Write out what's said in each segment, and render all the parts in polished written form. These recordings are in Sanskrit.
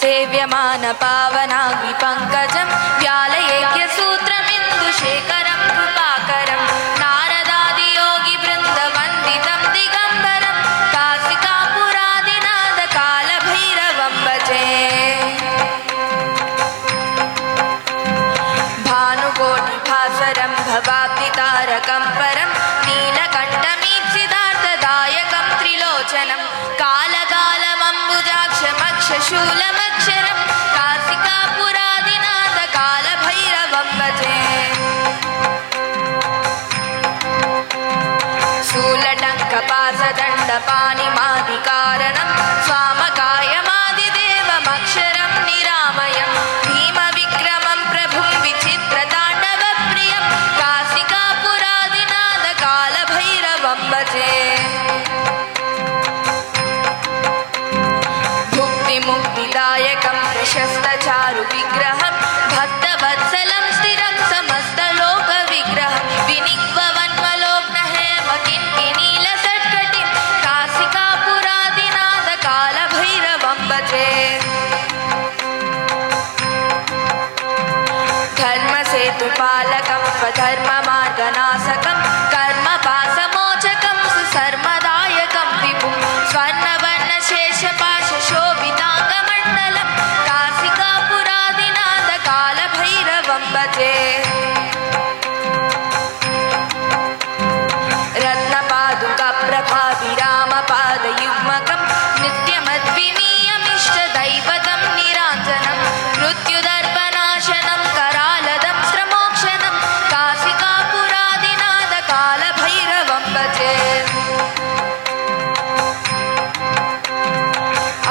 सेव्यमान पावनाग्नि पंकजं व्यालयेज्ञसूत्रमिन्दुशेखरं कृपाकरं नारदादि योगी वृंद वंदितं दिगंबरं काशिकापुरादिनाथ कालभैरवं भजे। भानुकोटिभास्वरं भवाब्धितारकं परं नीलकण्ठमीप्सितार्थदायकं त्रिलोचनं कालकालमम्बुजाक्षमक्षशूलमक्षरं काशिकापुरादिनाथ कालभैरवं भजे। शूलटङ्कपाशदण्डपाणिमादिकारणं स्वामकायमादिदेवमक्षरं निरामयं भीमविक्रमं प्रभुं विचित्रताण्डवप्रियं काशिकापुरादिनाथ कालभैरवं भजे। भुक्तिमुक्तिदायकं प्रशस्तचारुविग्रहं भक्तवत्सलं स्थिरं समस्तलोकविग्रहं विनिग्ववन्मलोग्नहेमकिङ्किणीलसत्कटिं काशिकापुरादिनाथ कालभैरवं भजे। धर्मसेतुपालकं स्वधर्ममार्गनाशकं कर्मपाशमोचकं सुसर्मदायकं विभुं स्वर्णवर्णशेषपाशशोभिताङ्गमण्डलं काशिकापुरादिनाथ कालभैरवं भजे। रत्नपादुकप्रभाभिरामपादयुग्मकं नित्यमद्विनीयमिष्टदैवतं निराञ्जनं मृत्युदर्पनाशनं करालदं श्रमोक्षणं काशिकापुरादिनाथ कालभैरवं भजे।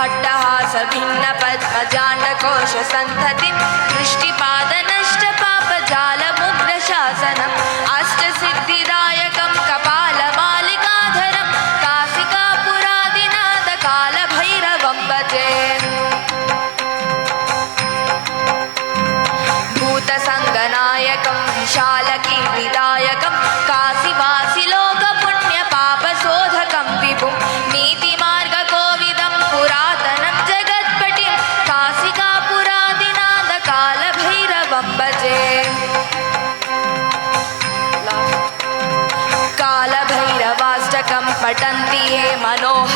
अट्टहासभिन्नपद्मजाण्डकोशसन्ततिं दृष्टिपादनष्टपापजालमुग्रशासनम् अष्टसिद्धिदायकं कपालमालिकाधरं काशिकापुरादिनाथ कालभैरवं भजे। भूतसङ्गनायकं विशालकीर्तिदायकं काशीवासिलोकपुण्यपापशोधकं विभुं नीतिमार्गकोविदं पुरातनं जगत्पटिं काशिकापुरादिनाथ कालभैरवं भजे। कालभैरवाष्टकं पठन्ति ये मनोहर